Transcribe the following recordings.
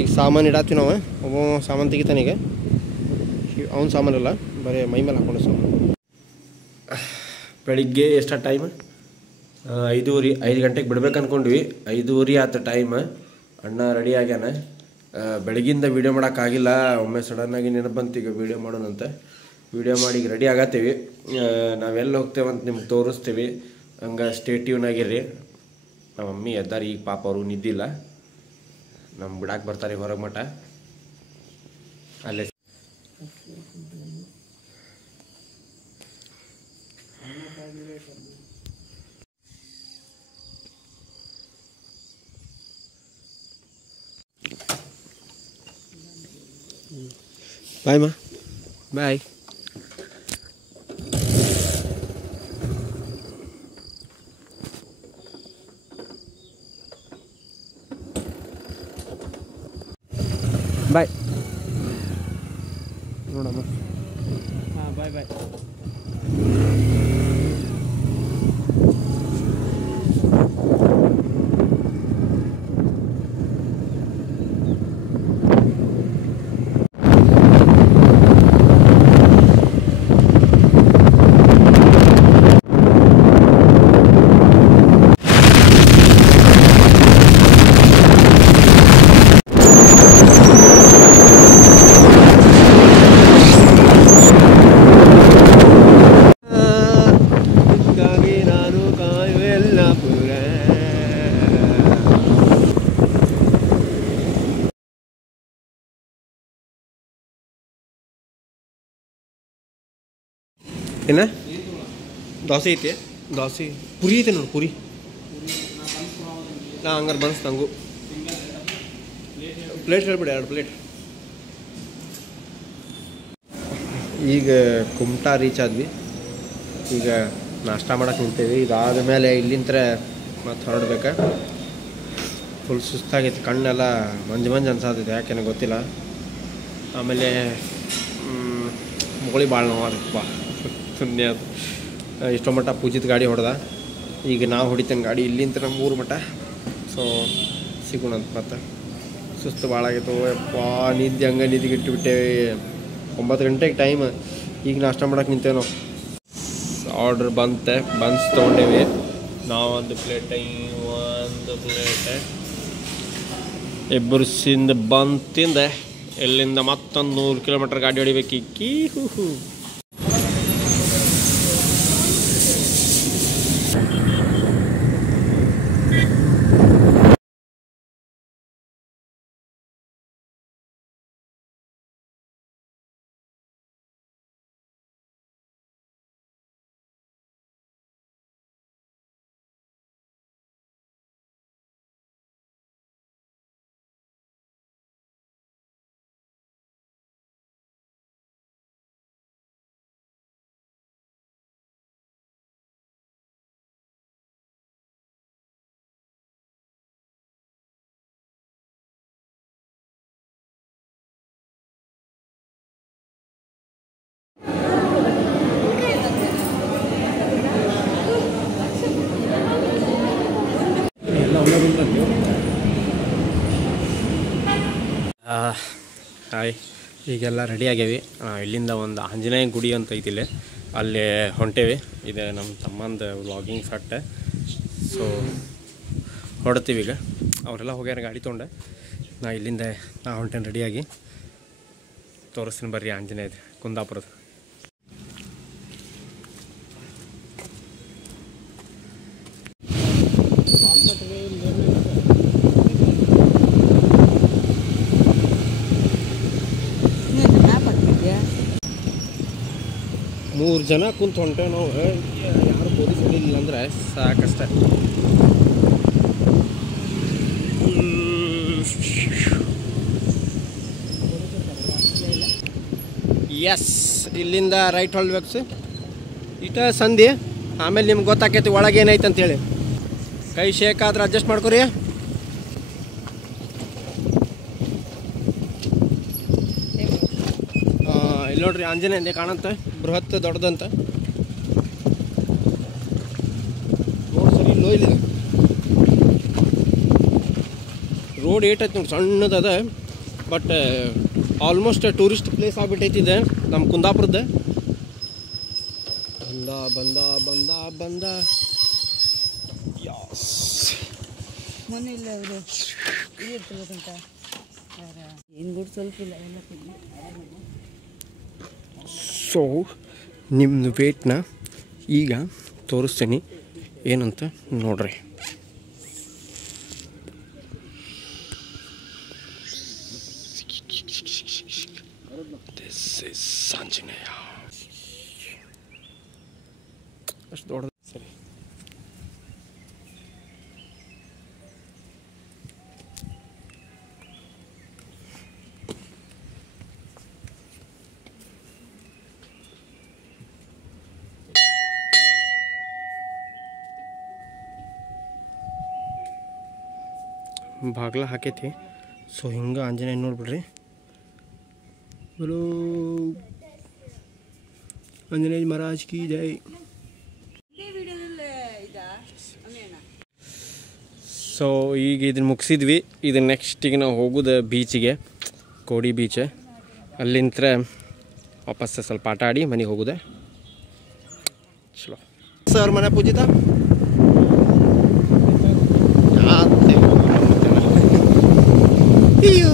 ಈಗ ಸಾಮಾನು ಇಡತ್ತೀವಿ ನಾವು. ಒಬ್ಬ ಸಾಮಾನು ತೆಗಿತಾನೆ ಈಗ. ಅವ್ನ ಸಾಮಾನಲ್ಲ, ಬರೀ ಮೈ ಮೇಲೆ ಹಾಕೊಂಡು ಸಾಮಾನು. ಬೆಳಿಗ್ಗೆ ಎಷ್ಟು ಟೈಮ್? 5:30, 5 ಗಂಟೆಗೆ ಬಿಡ್ಬೇಕು ಅಂದ್ಕೊಂಡ್ವಿ. 5:30 ಆಯ್ತು ಟೈಮ್. ಅಣ್ಣ ರೆಡಿ ಆಗ್ಯಾನ. ಬೆಳಗಿಂದ ವೀಡಿಯೋ ಮಾಡೋಕ್ಕಾಗಿಲ್ಲ. ಒಮ್ಮೆ ಸಡನ್ನಾಗಿ ನೆನಪು ಬಂತು ಈಗ ವೀಡಿಯೋ ಮಾಡೋಣಂತ. ವೀಡಿಯೋ ಮಾಡಿ ಈಗ ರೆಡಿ ಆಗತ್ತೀವಿ. ನಾವೆಲ್ಲಿ ಹೋಗ್ತೇವಂತ ನಿಮ್ಗೆ ತೋರಿಸ್ತೀವಿ. ಹಂಗೆ ಸ್ಟೇ ಟ್ಯೂನ್ ಆಗಿರ್ರಿ. ನಮ್ಮ ಮಮ್ಮಿ ಎದ್ದಾರೆ ಈಗ, ಪಾಪ ಅವರು ನಿದ್ದಿಲ್ಲ. ನಮ್ಮ ಬಿಡಾಕೆ ಬರ್ತಾರೆ ಹೊರಗೆ ಮಠ. ಅಲ್ಲೇ ಬಾಯ್ ಮಾ, ಬಾಯ್. ಬಾಯ್ ನೋಡಮ್ಮ. ಹಾಂ, ಬಾಯ್ ಬಾಯ್. ಏನ ದೋಸೆ ಐತಿ? ದೋಸೆ ಪುರಿ ಐತೆ ನೋಡಿ, ಪುರಿ. ನಾ ಹಂಗಾರೆ ಬನ್ಸ್ ನಂಗು ಪ್ಲೇಟ್ ಹೇಳ್ಬಿಡಿ, 2 ಪ್ಲೇಟ್. ಈಗ ಕುಮಟಾ ರೀಚ್ ಆದ್ವಿ. ಈಗ ನಾಷ್ಟ ಮಾಡಕ್ಕೆ ನಿಂತೇವಿ. ಇದಾದ ಮೇಲೆ ಇಲ್ಲಿಂದ ಮತ್ತೆ ಹೊರಡ್ಬೇಕು. ಫುಲ್ ಸುಸ್ತಾಗೈತಿ, ಕಣ್ಣೆಲ್ಲ ಮಂಜು ಅನ್ಸಾತೈತೆ, ಯಾಕೆನೋ ಗೊತ್ತಿಲ್ಲ. ಆಮೇಲೆ ಮುಗುಳಿ ಭಾಳ ನೋವಾದಪ್ಪ, ಸುಮ್ಮನೆ ಅದು. ಇಷ್ಟೋ ಮಟ್ಟ ಪೂಜಿತ ಗಾಡಿ ಹೊಡೆದ. ಈಗ ನಾವು ಹೊಡಿತೇನೆ ಗಾಡಿ ಇಲ್ಲಿಂದ ನಮ್ಮ ಊರು ಮಟ್ಟ. ಸೊ ಸಿಗೋಣಂತ ಮತ್ತೆ. ಸುಸ್ತು ಭಾಳ ಆಗೈತೆ ಯಪ್ಪ. ನಿದ್ದೆ ಹಂಗೆ ನಿದ್ದಿಗಿಟ್ಟುಬಿಟ್ಟೇವಿ. 9 ಗಂಟೆಗೆ ಟೈಮ್. ಈಗ ನಾಷ್ಟ ಮಾಡಕ್ಕೆ ನಿಂತೇವೆ ನಾವು. ಆರ್ಡ್ರ್ ಬಂತೆ, ಬನ್ಸ್ ತೊಗೊಂಡೇವಿ ನಾವು. 1 ಪ್ಲೇಟ್, 1 ಪ್ಲೇಟ್. ಇಬ್ಬರು ಸಿಂದ ಬಂತಿಂದ ಇಲ್ಲಿಂದ ಮತ್ತೊಂದು 100 ಕಿಲೋಮೀಟ್ರ್ ಗಾಡಿ ಹೊಡಿಬೇಕು. ಕೀ ಹೂ. ಹಾಯ್, ಈಗೆಲ್ಲ ರೆಡಿ ಆಗ್ಯಾವಿ. ಇಲ್ಲಿಂದ ಒಂದು ಆಂಜನೇಯ ಗುಡಿ ಅಂತ ಐತಿಲ್ಲ, ಅಲ್ಲಿ ಹೊಂಟೇವಿ. ಇದೆ ನಮ್ಮ ತಮ್ಮಂದು ವ್ಲಾಗಿಂಗ್ ಸಟ್. ಸೊ ಹೊಡ್ತೀವಿ ಈಗ. ಅವರೆಲ್ಲ ಹೋಗ್ಯಾರ ಗಾಡಿ ತೊಗೊಂಡೆ. ನಾ ಇಲ್ಲಿಂದ ಹೊಂಟೇನೆ ರೆಡಿಯಾಗಿ. ತೋರಿಸ್ತೀನಿ ಬರ್ರಿ ಆಂಜನೇಯದು, ಕುಂದಾಪುರದ. ಮೂರು ಜನ ಕುಂತು ಹೊಂಟೇವೆ ನಾವು. ಯಾರು ಪೊಲೀಸ್ ಹಿಡಿಲಿಲ್ಲ ಅಂದ್ರೆ ಸಾಕಷ್ಟ. ಎಸ್, ಇಲ್ಲಿಂದ ರೈಟ್ ಹೊಳ್ಬೇಕು ಸರ್. ಇಷ್ಟ ಸಂಧಿ. ಆಮೇಲೆ ನಿಮ್ಗೆ ಗೊತ್ತಾಕೈತಿ ಒಳಗೆ ಏನೈತೆ ಅಂತೇಳಿ. ಕೈ ಶೇಕ್ ಆದ್ರೆ ಅಡ್ಜಸ್ಟ್ ಮಾಡ್ಕೊರಿ. ಇಲ್ಲಿ ನೋಡ್ರಿ ಆಂಜನೇಯ ಕಾಣಂತ, ಬೃಹತ್ ದೊಡ್ಡದಂತ. ನೋಡಿ ಸರಿ, ಲೋ ಇಲ್ಲಿ ರೋಡ್ ಏಟೈತೆ ನೋಡಿ, ಸಣ್ಣದದ. ಬಟ್ ಆಲ್ಮೋಸ್ಟ್ ಟೂರಿಸ್ಟ್ ಪ್ಲೇಸ್ ಆಗ್ಬಿಟ್ಟೈತಿ ಇದೆ ನಮ್ಮ ಕುಂದಾಪುರದ. ಬಂದ ಬಂದ ಬಂದ ಬಂದ ಯಾಸ್ ಮೊನ್ನೆ ಇಲ್ಲ ಅವರು ಇರ್ತಿರ್ಬೇಕಂತ ಏನು ಗುಡ್ ಸ್ವಲ್ಪ ಇಲ್ಲ ಎಲ್ಲ. ಸೊ ನಿಮ್ಮದು ವೇಟ್ನ ಈಗ ತೋರಿಸ್ತೀನಿ ಏನಂತ ನೋಡ್ರಿ. This is Anjaneya. ಅಷ್ಟು ದೊಡ್ಡದು. ಸರಿ, ಬಾಗ್ಲ ಹಾಕೈತಿ. ಸೊ ಹಿಂಗೆ ಆಂಜನೇಯ ನೋಡ್ಬಿಡ್ರಿ. बोलो आंजनेय महाराज की जय. ಸೊ ಈಗ ಇದನ್ನು ಮುಗಿಸಿದ್ವಿ. ಇದು ನೆಕ್ಸ್ಟಿಗೆ ನಾವು ಹೋಗೋದು ಬೀಚಿಗೆ, ಕೋಡಿ ಬೀಚ್. ಅಲ್ಲಿಂದ ವಾಪಸ್ ಸ್ವಲ್ಪ ಆಟ ಆಡಿ ಮನೆಗೆ ಹೋಗೋದೆ. ಚಲೋ ಸರ್ ಮನೆ ಪೂಜಿತ ಅಯ್ಯೋ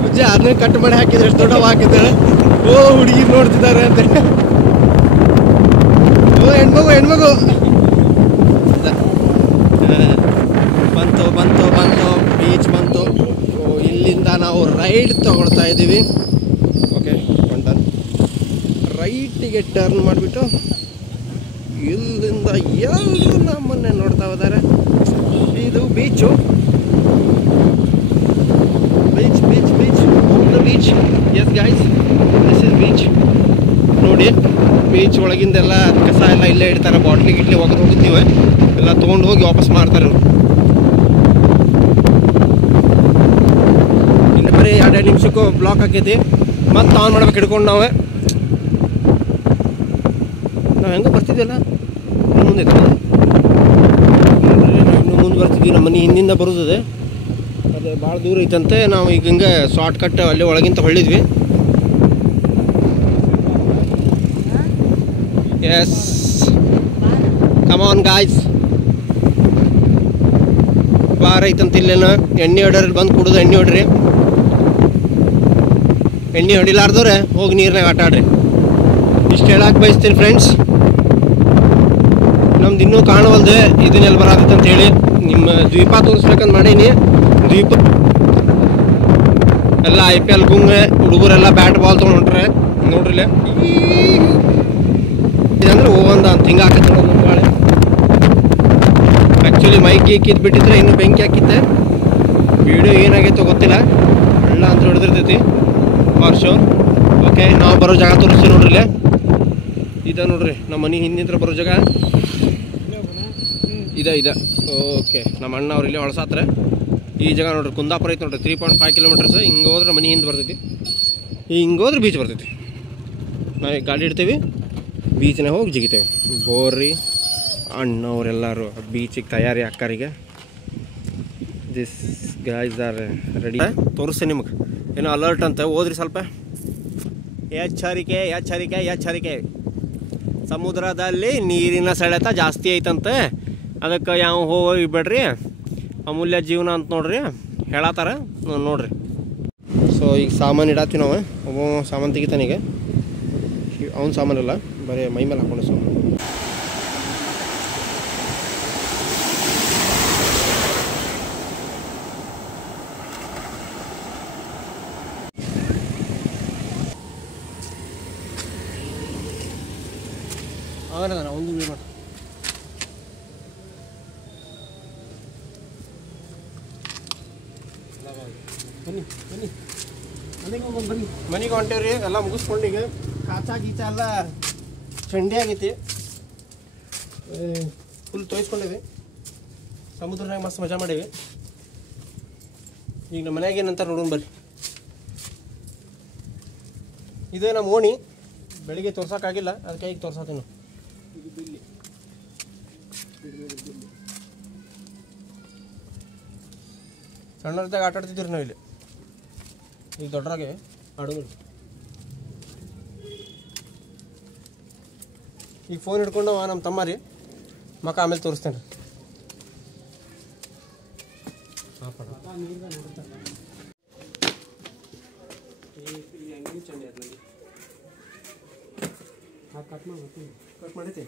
ಪೂಜೆ ಅದನ್ನ ಕಟ್ ಮಾಡಿ ಹಾಕಿದ್ರೆ ಎಷ್ಟು ದೊಡ್ಡವ ಹಾಕಿದ್ದಾಳೆ. ಓ ಹುಡುಗಿ ನೋಡ್ತಿದ್ದಾರೆ ಅಂತ. ಓ ಹೆಣ್ಮಗು ಬಂತು ಬಂತು ಬಂತು ಬೀಚ್ ಬಂತು. ಸೊ ಇಲ್ಲಿಂದ ನಾವು ರೈಡ್ ತಗೊಳ್ತಾ ಇದ್ದೀವಿ. Okay done. ರೈಟಿಗೆ ಟರ್ನ್ ಮಾಡಿಬಿಟ್ಟು ಇಲ್ಲಿಂದ ಎಲ್ಲರೂ ನಮ್ಮನ್ನೇ ನೋಡ್ತಾ ಇದ್ದಾರೆ. ಇದು beach. Beach beach beach the beach. Yes guys, this is beach. ನೋಡಿ ಬೀಚ್ ಒಳಗಿಂದೆಲ್ಲ ಕಸ ಎಲ್ಲ ಇಲ್ಲೇ ಇಡ್ತಾರೆ. ಬಾಟ್ಲಿ ಗಿಟ್ಲಿ ಒಗೆದು ಹೋಗುತ್ತೀವಿ ಎಲ್ಲ ತೊಗೊಂಡು ಹೋಗಿ ವಾಪಸ್ ಮಾಡ್ತಾರೆ ಅವರು. ಇನ್ನು ಬರೀ 2 ನಿಮಿಷಕ್ಕೂ ಬ್ಲಾಕ್ ಹಾಕೈತಿ. ಮತ್ತೆ ಆನ್ ಮಾಡ್ಬೇಕು ಹಿಡ್ಕೊಂಡು ನಾವು ಹೆಂಗೆ ಬರ್ತಿದ್ವಲ್ಲ ಮುಂದೆ ನಾವು ಇನ್ನೂ ಮುಂದೆ ಬರ್ತಿದ್ವಿ. ನಮ್ಮ ಮನೆ ಹಿಂದಿಂದ ಬರೋದಿದೆ, ಅದು ಭಾಳ ದೂರ ಐತಂತೆ. ನಾವು ಈಗ ಹಿಂಗೆ ಶಾರ್ಟ್ ಕಟ್ ಅಲ್ಲಿ ಒಳಗಿಂತ ಹೊಳ್ಳಿದ್ವಿ. Yes come on guys. Bar ಐತಂತ ಇಲ್ಲೇನ ಎಣ್ಣೆ ಹೊಡ್ರಿ, ಬಂದು ಕುಡಿದು ಎಣ್ಣೆ ಹೊಡ್ರಿ. ಎಣ್ಣೆ ಹೊಡಿಲಾರ್ದವ್ರೆ ಹೋಗಿ ನೀರ್ನಾಗ ಆಟ ಆಡ್ರಿ. ಇಷ್ಟು ಹೇಳಕ್ಕೆ ಬಯಸ್ತೀನಿ ಫ್ರೆಂಡ್ಸ್. ನಮ್ದು ಇನ್ನೂ ಕಾಣವಲ್ದೆ ಇದನ್ನೆಲ್ಲ ಬರತ್ತಂತ ಹೇಳಿ ನಿಮ್ಮ ದ್ವೀಪ ತೋರಿಸ್ಬೇಕಂತ ಮಾಡೀನಿ. ದ್ವೀಪ ಎಲ್ಲ IPL ಗುಂಗೆ ಹುಡುಗರೆಲ್ಲ ಬ್ಯಾಟ್ ಬಾಲ್ ತೊಗೊಂಡ್ರೆ ನೋಡ್ರಿಲ್ಲ. ಇದಂದ್ರೆ ಹೋಗಂದ ಅಂತ ಹಿಂಗೆ ಹಾಕತ್ತೆ ನೋಡೋದು ಬಾಳೆ. ಆ್ಯಕ್ಚುಲಿ ಮೈಕ್ ಗೀಕಿದ್ ಬಿಟ್ಟಿದ್ರೆ ಇನ್ನೂ ಬೆಂಕಿ ಹಾಕಿತ್ತೆ. ವಿಡಿಯೋ ಏನಾಗೈತೋ ಗೊತ್ತಿಲ್ಲ, ಹಳ್ಳ ಅಂತ ಹೊಡೆದಿರ್ತೈತಿ ಫಾರ್ ಶೋರ್. ಓಕೆ, ನಾವು ಬರೋ ಜಾಗ ತೋರಿಸ್ತೀವಿ ನೋಡ್ರಿಲ್ಲ. ಇದೆ ನೋಡ್ರಿ ನಮ್ಮ ಮನೆ ಹಿಂದಿಂತ್ರ ಬರೋ ಜಾಗ ಇದೆ. ಓಕೆ, ನಮ್ಮ ಅಣ್ಣ ಅವ್ರು ಇಲ್ಲೇ ಹೊಳಸಾತ್ರ. ಈ ಜಾಗ ನೋಡ್ರಿ ಕುಂದಾಪುರ ಐತೆ ನೋಡ್ರಿ, 3.5 ಕಿಲೋಮೀಟರ್ಸ್. ಹಿಂಗೆ ಹೋದ್ರೆ ಮನೆ ಹಿಂದೆ ಬರ್ತೈತಿ, ಹಿಂಗೆ ಹೋದ್ರೆ ಬೀಚ್ ಬರ್ತೈತಿ. ನಾವು ಗಾಡಿ ಇಡ್ತೇವೆ, ಬೀಚ್ನಾಗ ಹೋಗಿ ಜಿಗಿತೇವೆ. ಬೋರ್ರಿ ಅಣ್ಣವರೆಲ್ಲರೂ ಬೀಚಿಗೆ ತಯಾರಿ ಅಕ್ಕರಿಗೆ. This guys are ready. ತೋರಿಸ್ತೇನೆ ನಿಮಗೆ ಏನೋ ಅಲರ್ಟ್ ಅಂತ ಓದ್ರಿ ಸ್ವಲ್ಪ. ಎಚ್ಚರಿಕೆ ಎಚ್ಚರಿಕೆ ಎಚ್ಚರಿಕೆ, ಸಮುದ್ರದಲ್ಲಿ ನೀರಿನ ಸೆಳೆತ ಜಾಸ್ತಿ ಐತಂತೆ. ಅದಕ್ಕೆ ಯಾವ ಹೋಗಿ ಬಿಡ್ರಿ, ಅಮೂಲ್ಯ ಜೀವನ ಅಂತ ನೋಡ್ರಿ ಹೇಳತ್ತಾರ ನೋಡ್ರಿ. ಸೊ ಈಗ ಸಾಮಾನು ಇಡತ್ತೀವಿ ನಾವು. ಒಬ್ಬ ಸಾಮಾನು ತೆಗಿತಾನೀಗ. ಅವ್ನ ಸಾಮಾನಲ್ಲ, ಬರೀ ಮೈ ಮೇಲೆ ಹಾಕೊಂಡು ಸಾಮಾನು. ಅವನ ಒಂದು ವೀಡಿಯೋ ಮಾಡಿ. ಬನ್ನಿ ಬನ್ನಿ ಮನೆಗೆ ಹೊಂಟೇವ್ರಿ. ಎಲ್ಲ ಮುಗಿಸ್ಕೊಂಡು ಈಗ ಕಾಚಾ ಗೀಚಾ ಎಲ್ಲ ಚಂಡಿ ಆಗೈತಿ. ಫುಲ್ ತೋಯಿಸ್ಕೊಂಡೇವಿ. ಸಮುದ್ರನಾಗ ಮಸ್ತ್ ಮಜಾ ಮಾಡೇವಿ. ಈಗ ನಮ್ಮ ಮನ್ಯಾಗ ಏನಂತಾರೆ ನೋಡೋಣ ಬರ್ರಿ. ಇದೇ ನಮ್ಮ ಓಣಿ. ಬೆಳಿಗ್ಗೆ ತೋರ್ಸೋಕ್ಕಾಗಿಲ್ಲ, ಅದಕ್ಕೆ ಈಗ ತೋರ್ಸತ್ತೀನಿ. ಸಣ್ಣದಾಗ ಆಟ ಆಡ್ತಿದ್ದೀರಿ ನಾವು ಇಲ್ಲಿ. ಈಗ ದೊಡ್ಡರಾಗೆ ಆಡೋದು. ಈಗ ಫೋನ್ ಹಿಡ್ಕೊಂಡು ನಮ್ಮ ತಮ್ಮ ರೀ ಮಕ್ಕ ಆಮೇಲೆ ತೋರಿಸ್ತೇನೆ. ಕಟ್ ಮಾಡೈತಿ